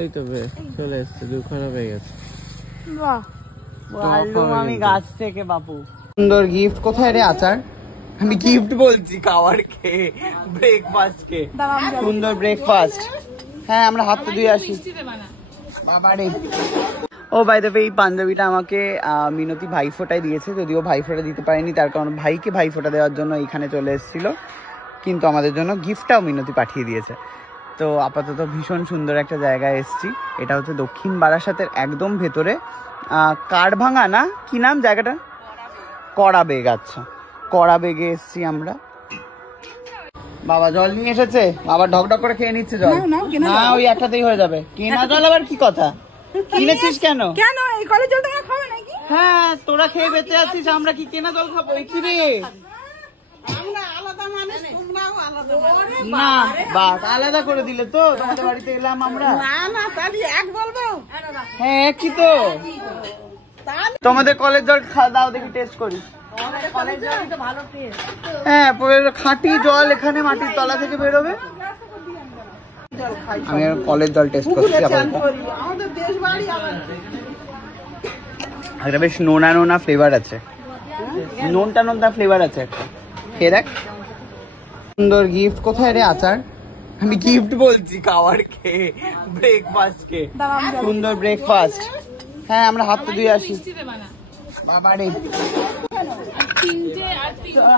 এই তো চলে এসছে, দুখানা পেয়ে গেছে। বাহ, আমি গাছ থেকে বাপু। সুন্দর গিফট। কোথায় রে আচার? আমি গিফট বলছি, খাওয়ার খেয়ে, ব্রেকফাস্ট কে। সুন্দর ব্রেকফাস্ট। হ্যাঁ, আমরা হাত তো ধুয়ে আসি। বাবারে। ও বাই দ্য ওয়ে, এই পাঞ্জাবিটা আমাকে মিনতি ভাইফোঁটায় দিয়েছে, যদিও ভাইফোঁটা দিতে পারেনি, তার কারণ ভাইকে ভাইফোঁটা দেওয়ার জন্য এখানে চলে এসেছিল, কিন্তু আমাদের জন্য গিফটটাও মিনতি পাঠিয়ে দিয়েছে। তো আপাতত ভীষণ সুন্দর একটা জায়গায় এসেছি। এটা হচ্ছে দক্ষিণ বারাসাতের একদম ভেতরে, কাঠভাঙা না, কি নাম জায়গাটা? কড়াবেগ। আচ্ছা, কড়াবেগে এসছি আমরা। বাবা জল নিয়ে এসেছে, বাবা ঢকঢক করে খেয়ে নিচ্ছে জল। না, ওই একটাতেই হয়ে যাবে। কেনা জল আবার কি কথা? কিনেছিস কেন? কেন এই কলের জল তোমরা খাবে নাকি? হ্যাঁ, তোরা খেয়ে বেঁচে আছিস, আমরা কি কেনা জল খাবো? কি রে, আমরা আলাদা মানুষ, তোমরাও আলাদা মানুষ। না বাস আলাদা করে দিলে তো, তোমাদের বাড়িতে এলাম আমরা। না না, তাহলে এক বলবো। হ্যাঁ, একই তো। তোমাদের কলের জল দাও দেখি, টেস্ট করি। হ্যাঁ, খাঁটি জল এখানে মাটির তলা থেকে বেরোবে। আমি কলের জল টেস্ট করছি। একটা বেশ নোনা নোনা ফ্লেভার আছে, নোনটা নোনটা ফ্লেভার আছে একটা। খেয়ে দেখ। সুন্দর গিফট। কোথায় রে আচার? আমি গিফট বলছি, খাওয়ার খেয়ে, ব্রেকফাস্ট কে। সুন্দর ব্রেকফাস্ট। হ্যাঁ, আমরা হাত তো ধুয়ে আসি। বাবারে,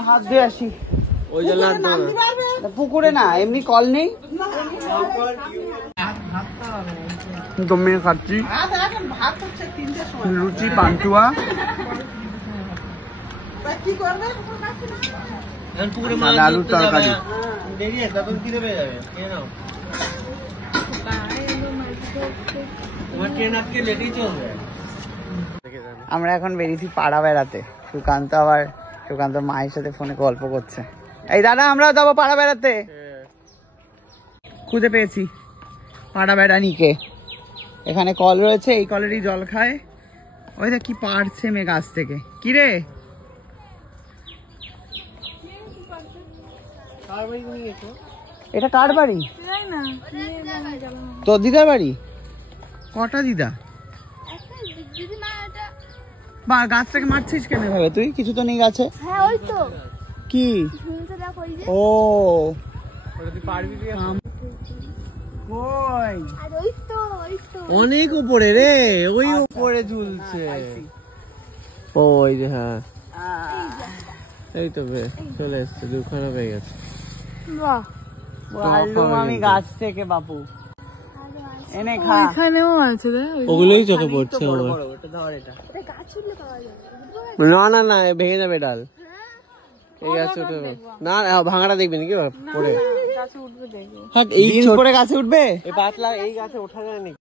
হাত ধুয়ে আসি। ওই জল পুকুরে না, এমনি কল নেই। তুমি খাচ্ছি লুচি, পান্তুয়া। আলুর তরকারি। আমরা এখন বেরিয়েছি পাড়া বেড়াতে। সুকান্ত মায়ের সাথে ফোনে গল্প করছে। এই দাদা, আমরা যাবো পাড়া বেড়াতে। খুঁজে পেয়েছি পাড়া বেড়ানিকে। এখানে কল রয়েছে, এই কলেরই জল খায়। ওই দেখ কি পারছে মেয়ে গাছ থেকে। কি রে, এটা কার বাড়ি? তোর দিদার বাড়ি? কটা দিদা? বা গাছটাকে মারছিস কেন ভাবে তুই? কিছু তো নেই গাছে। কি? ও, অনেক উপরে রে, ওই উপরে ঝুলছে। ওই যে, হ্যাঁ, এই তো চলে এসছে, দুখানা পেয়ে গেছে। বাহ, আমি গাছ থেকে বাপু এনে খা। এখানেও আছে, ওগুলোই চোখে পড়ছে। না না না, ভেঙে যাবে ডাল। এই গাছে উঠে না, ভাঙাটা দেখবি নাকি পড়ে? গাছে উঠবে, দেখো। এই গাছে উঠবে, এই পাতলা এই গাছে ওঠা যায় নাকি?